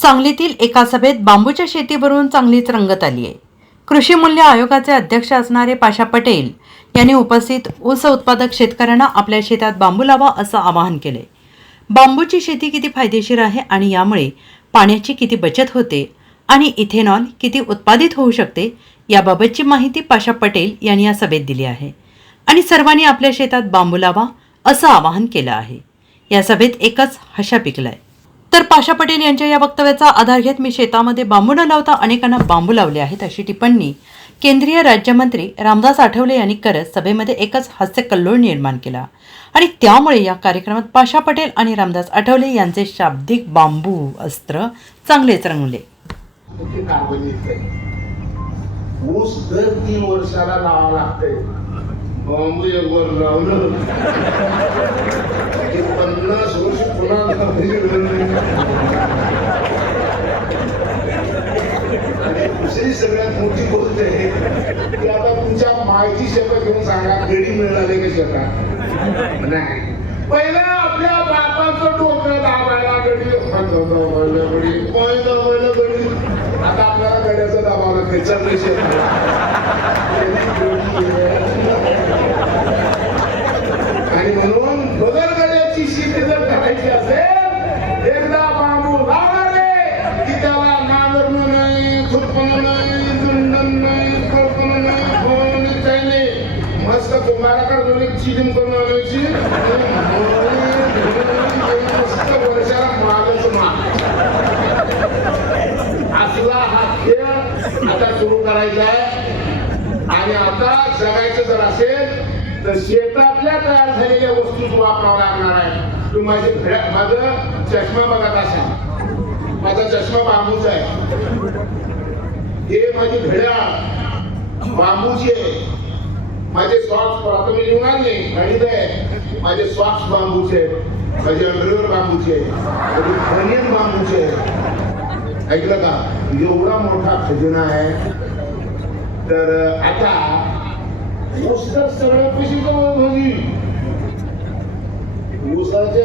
सांगलीतील एका सभेत बांबूच्या शेतीवरून चांगलीच रंगत आली आहे. कृषी मूल्य आयोगाचे अध्यक्ष असणारे पाशा पटेल यांनी उपस्थित ऊस उत्पादक शेतकऱ्यांना आपल्या शेतात बांबू लावा असं आवाहन केले बांबूची शेती किती फायदेशीर आहे आणि यामुळे पाण्याची किती बचत होते आणि इथेनॉल किती उत्पादित होऊ शकते याबाबतची माहिती पाशा पटेल यांनी या सभेत दिली आहे आणि सर्वांनी आपल्या शेतात बांबू लावा असं आवाहन केलं आहे. या सभेत एकच हशा पिकलाय. तर पाशा पटेल यांच्या या वक्तव्याचा आधार घेत मी शेतामध्ये बांबू न लावता अनेकांना बांबू लावले आहेत अशी टिप्पणी केंद्रीय राज्यमंत्री रामदास आठवले यांनी करत सभेमध्ये एकच हास्यकल्लोळ निर्माण केला. आणि त्यामुळे या कार्यक्रमात पाशा पटेल आणि रामदास आठवले यांचे शाब्दिक बांबू अस्त्र चांगलेच रंगले. म्हणजे ऊस दर तीन वर्षाला लावा लागते बांबू एक वर लावलं की पन्नास वर्ष पुन्हा आणि दुसरी सगळ्यात मोठी गोष्ट आहे की आता तुमच्या माहिती शेतात घेऊन सांगा घडी मिळाले का शेतात? नाही. पहिलं आपल्या बापाचं डोकं दाबायला गडी. दाबायला गडी. पाय दाबायला गडी. आता आपल्याला गड्याचं दाबावं त्याच्यात चंद्र कुंभाराकडे दोन करून वर्षाला मागच असला हा खेळ आता सुरू करायचा आहे. आणि आता जगायचं जर असेल तर शेतातल्या तयार झालेल्या वस्तूच वापरावं लागणार आहे. तू माझे घड्या माझं चष्मा बघत कसा माझा चष्मा बांबूचा आहे. हे माझी घड्याळ बांबूची आहे. माझे सॉक्स मी निवणार नाही गणित आहे. माझे सॉक्स बांबूचे माझे अंडरवेअर बांबूचे माझे बनियन बांबूचे ऐकलं का? एवढा मोठा खजिना आहे. तर आता ऊस तर सगळ्या पैसे म्हणजे ऊसाचे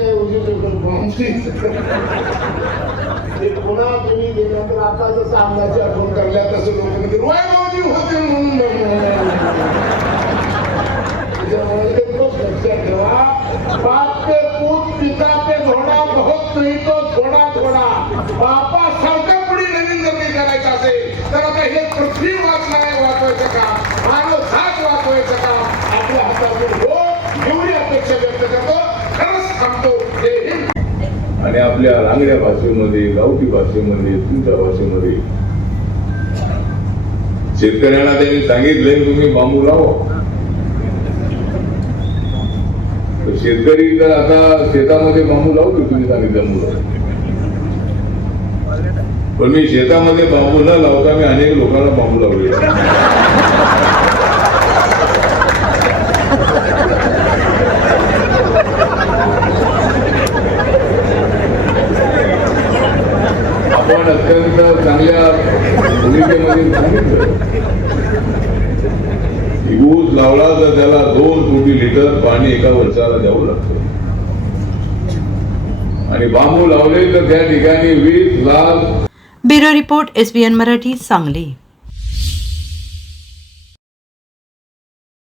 ते पुन्हा तुम्ही गेल्यानंतर आता जसं अंदाजे आठवण करल्या तसं लोक म्हणतील होते म्हणून. खूप लक्षात ठेवा बाप पूत पिता घोडा बहुत नाही तो थोडा थोडा बापा पुढे नवीन जर करायचं असेल तर आता हे पृथ्वी वाचणार वाचवायचं वाचवायचं आपल्या हातातून हो एवढी अपेक्षा व्यक्त करतो खरंच आणि आपल्या रांगड्या भाषेमध्ये गावठी भाषेमध्ये तुमच्या भाषेमध्ये शेतकऱ्यांना त्यांनी सांगितलंय तुम्ही बांबू लावा तर शेतकरी तर आता शेतामध्ये बांबू लावतो तुम्ही सांगितल्यामुळं पण मी शेतामध्ये बांबू न लावता मी अनेक लोकांना बांबू लावले. आपण अत्यंत चांगल्या भूमिकेमध्ये सांगितलं ऊस लावला तर त्याला दोन कोटी लिटर पाणी एका वर्षाला द्यावं लागतं. आणि बांबू लावले तर त्या ठिकाणी वीस lakh bureau report S B N Marathi Sangli.